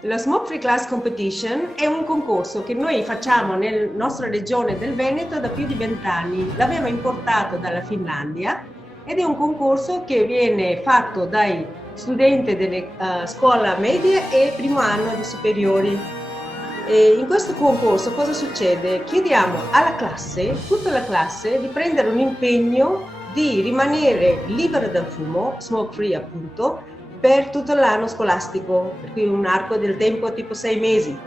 La Smoke Free Class Competition è un concorso che noi facciamo nella nostra regione del Veneto da più di 20 anni. L'abbiamo importato dalla Finlandia ed è un concorso che viene fatto dai studenti delle scuola media e primo anno di superiori. E in questo concorso cosa succede? Chiediamo alla classe, tutta la classe, di prendere un impegno di rimanere libera dal fumo, smoke free appunto, per tutto l'anno scolastico, per cui un arco del tempo tipo 6 mesi.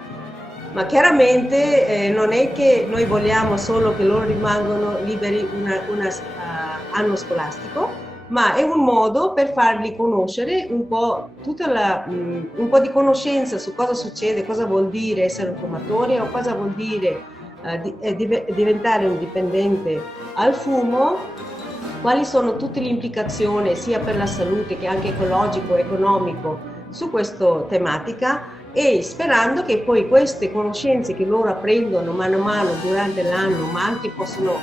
Ma chiaramente non è che noi vogliamo solo che loro rimangano liberi un anno scolastico, ma è un modo per farli conoscere un po' un po' di conoscenza su cosa succede, cosa vuol dire essere un fumatore o cosa vuol dire diventare un dipendente al fumo, quali sono tutte le implicazioni sia per la salute che anche ecologico e economico su questa tematica, e sperando che poi queste conoscenze che loro apprendono mano a mano durante l'anno, ma anche possono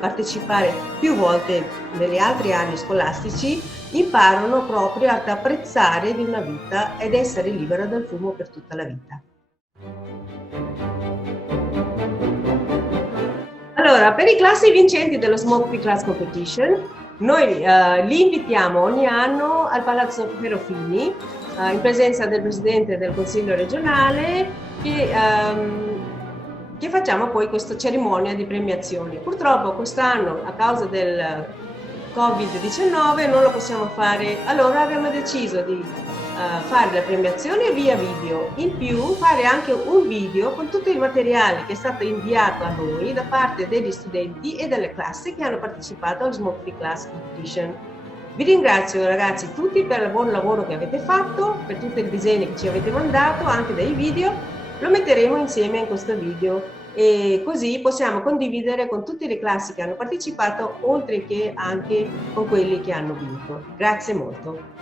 partecipare più volte negli altri anni scolastici, imparano proprio ad apprezzare di una vita ed essere libera dal fumo per tutta la vita. Allora, per i classi vincenti dello Smoke Free Class Competition, noi li invitiamo ogni anno al Palazzo Ferrofini, in presenza del Presidente del Consiglio regionale, che facciamo poi questa cerimonia di premiazione. Purtroppo quest'anno, a causa del Covid-19, non lo possiamo fare, allora abbiamo deciso di fare la premiazione via video, in più fare anche un video con tutto il materiale che è stato inviato a noi da parte degli studenti e delle classi che hanno partecipato al Smoke Free Class Competition. Vi ringrazio ragazzi tutti per il buon lavoro che avete fatto, per tutti i disegni che ci avete mandato, anche dei video. Lo metteremo insieme in questo video e così possiamo condividere con tutte le classi che hanno partecipato, oltre che anche con quelli che hanno vinto. Grazie molto.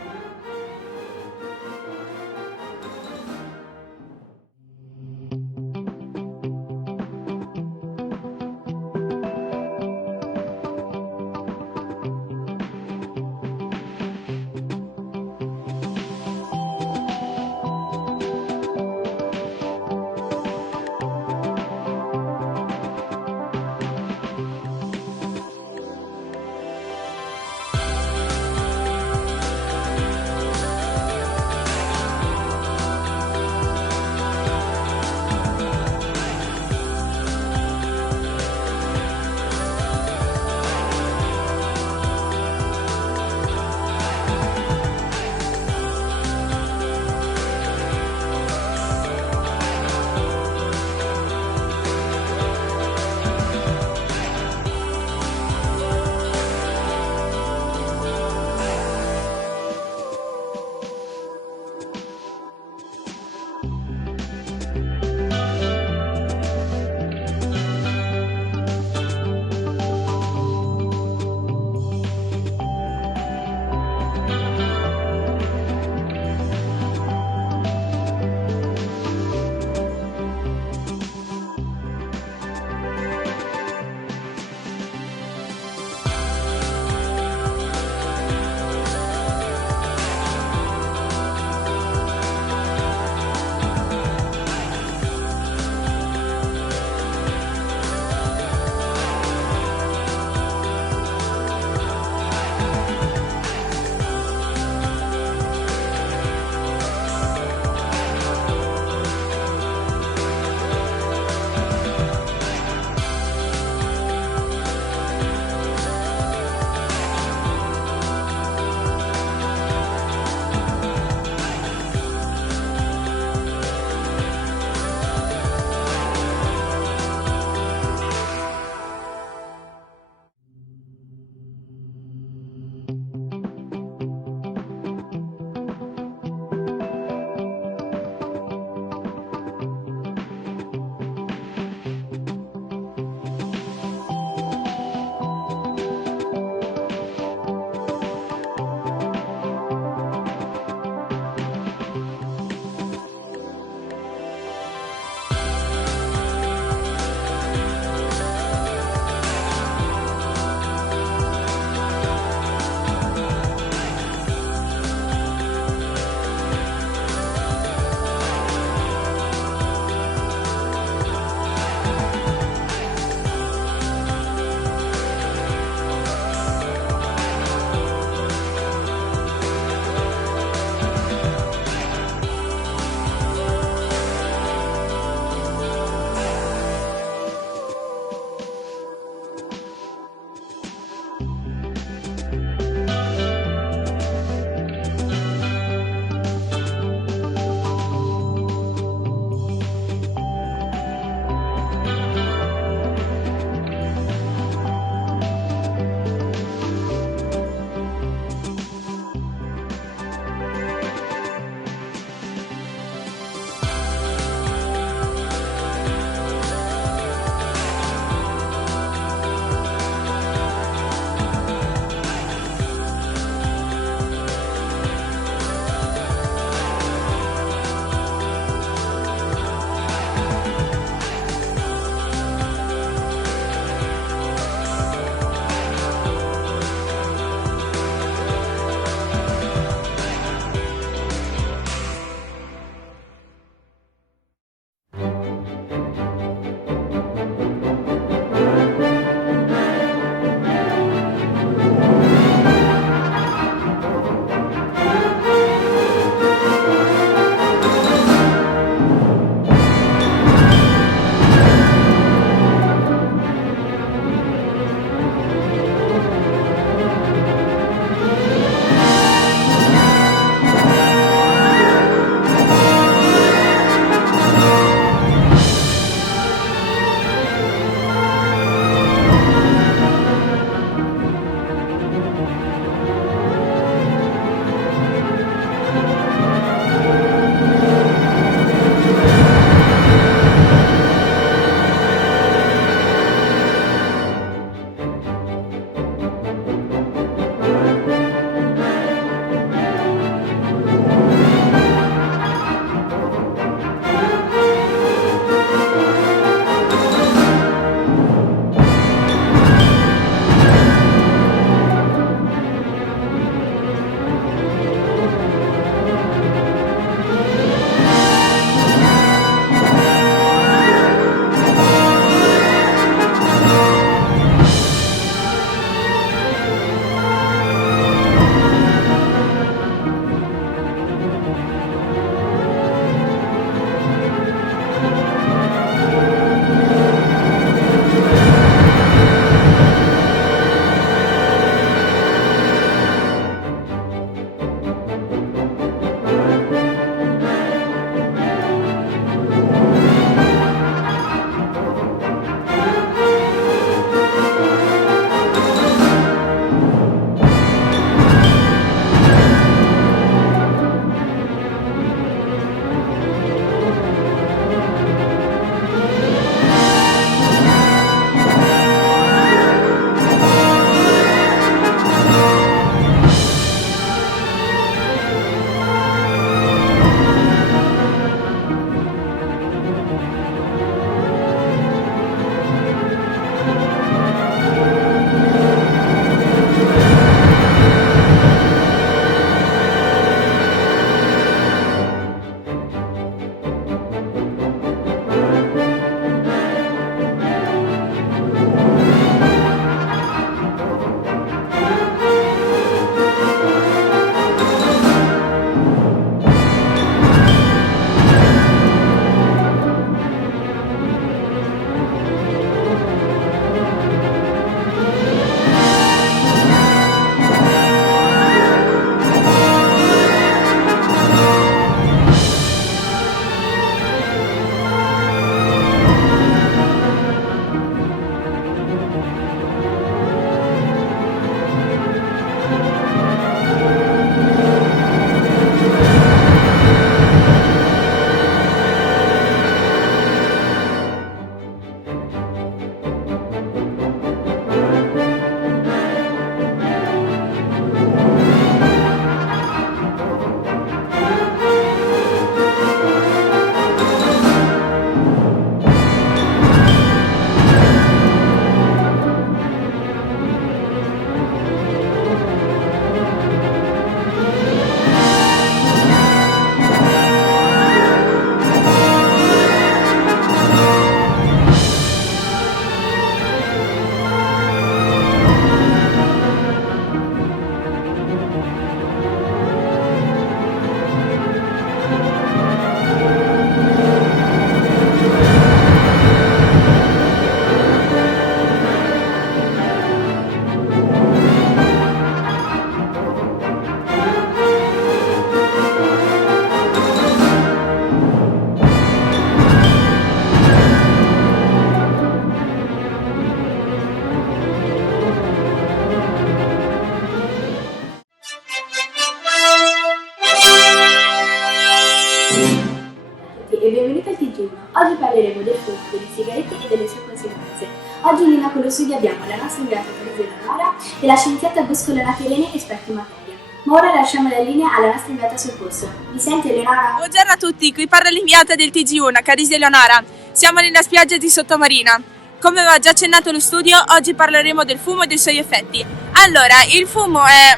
studio abbiamo la nostra inviata Carisa Eleonora e la scienziata Bosco-Leonora Tirene, esperti in materia. Ma ora lasciamo la linea alla nostra inviata sul posto. Mi senti, Eleonora? Buongiorno a tutti, qui parla l'inviata del TG1, Carisa Eleonora. Siamo nella spiaggia di Sottomarina. Come aveva già accennato lo studio, oggi parleremo del fumo e dei suoi effetti. Allora, il fumo è...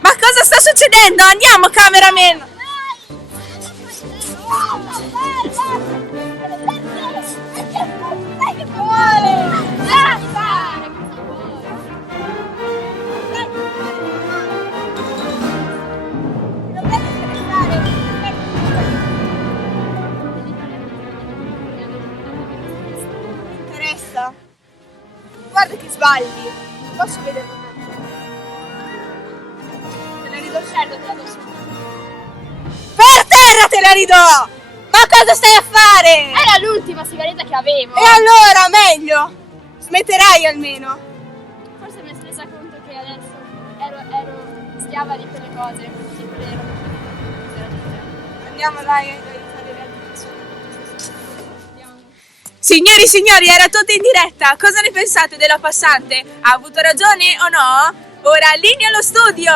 Ma cosa sta succedendo? Andiamo, cameraman! Guarda che sbagli, non posso vederlo. Te la ridò certo, te la do subito. Per terra te la ridò! Ma cosa stai a fare? Era l'ultima sigaretta che avevo. E allora, meglio! Smetterai almeno. Forse mi sono resa conto che adesso ero schiava di quelle cose, di quelle robe. Andiamo dai, aiutare le altre persone. Signori, era tutto in diretta. Cosa ne pensate della passante? Ha avuto ragione o no? Ora linea allo studio!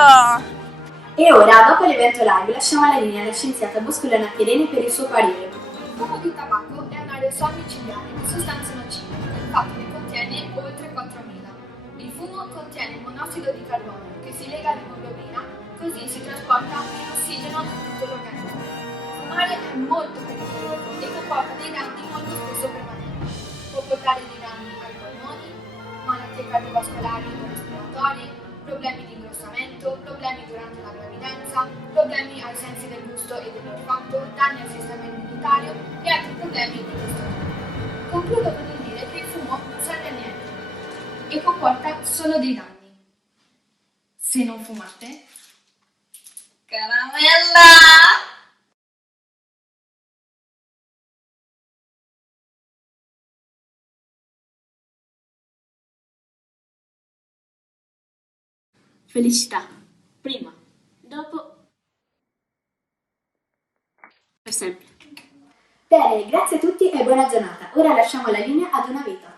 E ora, dopo l'evento live, lasciamo la linea alla scienziata Bosco-Leonora Tirene per il suo parere. Il fumo di tabacco è un aerosol micidiale di sostanze nocive, infatti ne contiene oltre 4.000. Il fumo contiene monossido di carbonio che si lega all'emoglobina, così si trasporta in ossigeno in tutto l'organismo. Fumare è molto pericoloso e comporta dei danni molto spesso permanenti. Può portare dei danni ai polmoni, malattie cardiovascolari o respiratorie, problemi di ingrossamento, problemi durante la gravidanza, problemi ai sensi del gusto e dell'olfatto, danni al sistema immunitario e altri problemi di questo tipo. Concludo con il dire che il fumo non serve a niente e comporta solo dei danni. Se non fumate, caramella! Felicità. Prima, dopo, per sempre. Bene, grazie a tutti e buona giornata. Ora lasciamo la linea ad una vita.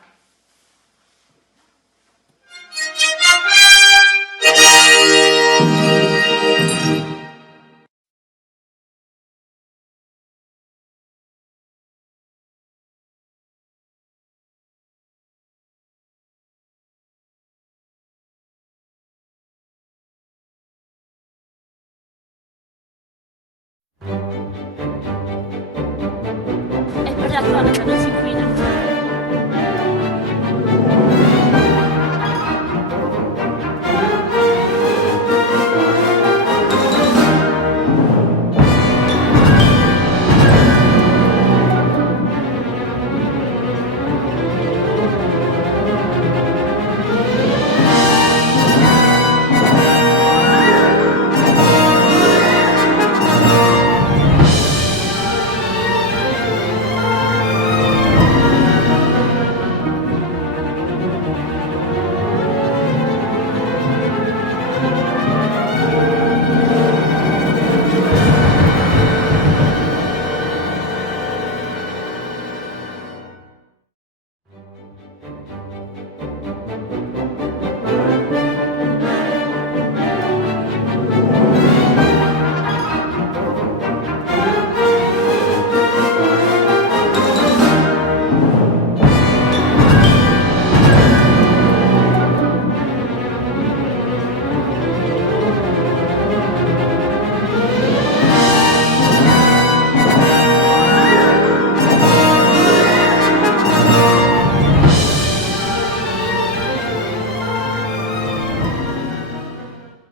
E per la cronaca non si